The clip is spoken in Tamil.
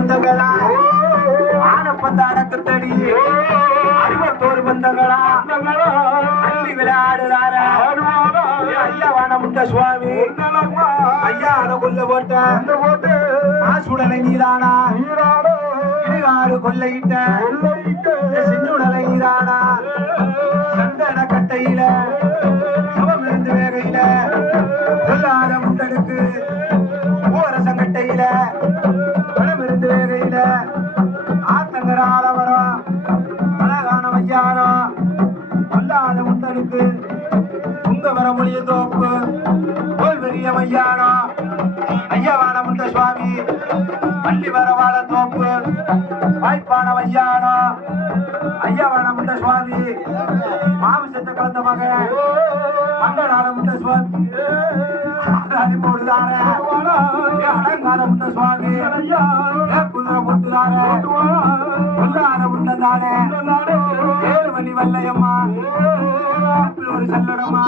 பந்தங்களா? ஆனப்பந்தாரத்து தடி அறுபத்தோரு பந்தங்களா? அள்ளி விளையாடுறாரா? ஐயா வானமுண்ட சுவாமி ஐயா கொல்ல போட்ட. ஆசுடலை நீதானா இடுகாடு கொள்ளையிட்ட. செஞ்சுடலை நீதானா சந்தன கட்டையில. சவம் இருந்து வேகையில. கொல்லாத முண்டனுக்கு பூவரசங்கட்டையில. பணம் ஆத்தங்கர ஆலவரம் அழகான வையாரம் கொல்லாத முண்டனுக்கு உங்க வர மொழிய தோப்பு. கோல்வெறிய பெரிய மையானம் ஐயவான முண்ட சுவாமி பள்ளி வரவாள தோப்பு. வாய்ப்பான வையானம் ஐயாவான முண்ட சுவாமி மாமிசத்தை கலந்த மகன் மங்களான முண்ட சுவாமி அடி போடுதார அடங்காத முண்ட சுவாமி குதிரை போட்டுதார கொல்லாத முண்டதானே ஏழு மணி வல்லையம்மா ஒரு சல்லடமா